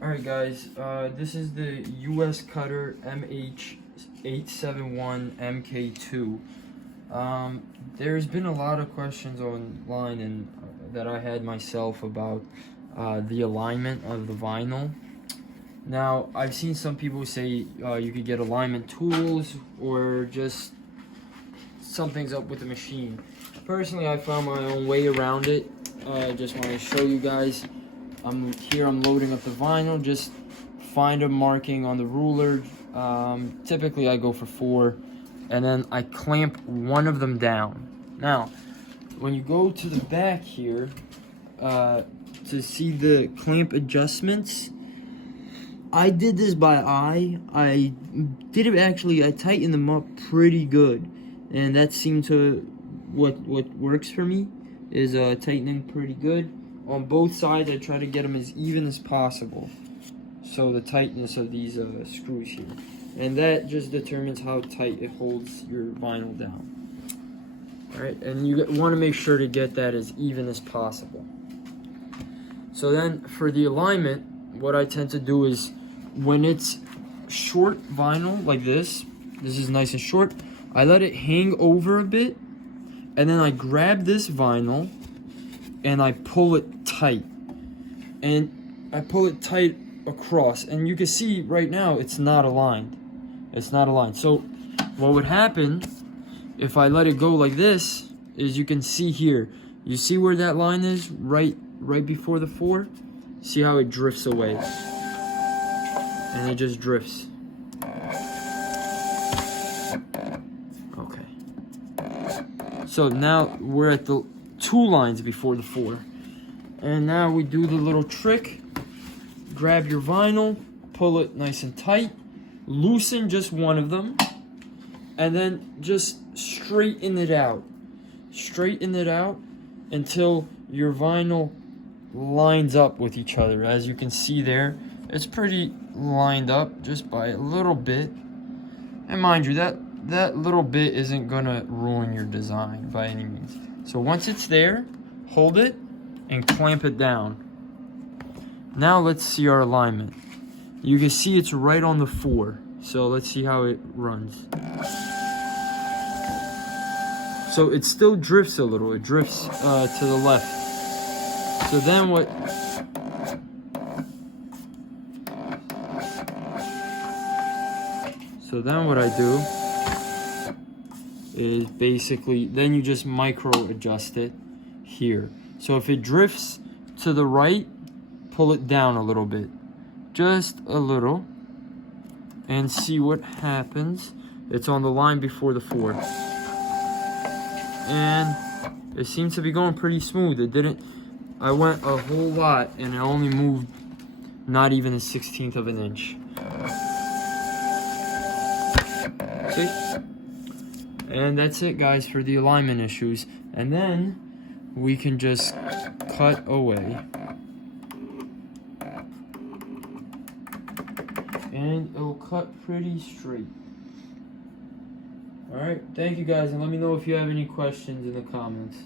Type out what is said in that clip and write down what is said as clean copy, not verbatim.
Alright guys, this is the US Cutter MH871MK2. There's been a lot of questions online and that I had myself about the alignment of the vinyl. Now, I've seen some people say you could get alignment tools or just something's up with the machine. Personally, I found my own way around it. I just want to show you guys. I'm loading up the vinyl. Just find a marking on the ruler. Typically I go for 4, and then I clamp one of them down. Now, when you go to the back here to see the clamp adjustments, I did this by eye. I tightened them up pretty good, and that seemed to what works for me is tightening pretty good. On both sides, I try to get them as even as possible. So the tightness of these screws here. And that just determines how tight it holds your vinyl down. Alright, and you want to make sure to get that as even as possible. So then, for the alignment, what I tend to do is, when it's short vinyl, like this is nice and short, I let it hang over a bit, and then I grab this vinyl, and I pull it tight, and I pull it tight across, and you can see right now it's not aligned. So what would happen if I let it go like this is, you can see here, you see where that line is right before the 4. See how it drifts away, and it just drifts. Okay, so now we're at the 2 lines before the 4, and now we do the little trick. Grab your vinyl, pull it nice and tight, loosen just one of them, and then just straighten it out until your vinyl lines up with each other. As you can see there, it's pretty lined up just by a little bit, and mind you, that little bit isn't gonna ruin your design by any means. So once it's there, hold it and clamp it down. Now let's see our alignment. You can see it's right on the 4. So let's see how it runs. So it still drifts a little. It drifts to the left. So then what I do is basically, then you just micro adjust it here. So if it drifts to the right, pull it down a little bit, just a little, and see what happens. It's on the line before the 4, and it seems to be going pretty smooth. I went a whole lot, and it only moved not even a 1/16 of an inch. See? And that's it, guys, for the alignment issues. And then we can just cut away, and it'll cut pretty straight. Alright, thank you guys, and let me know if you have any questions in the comments.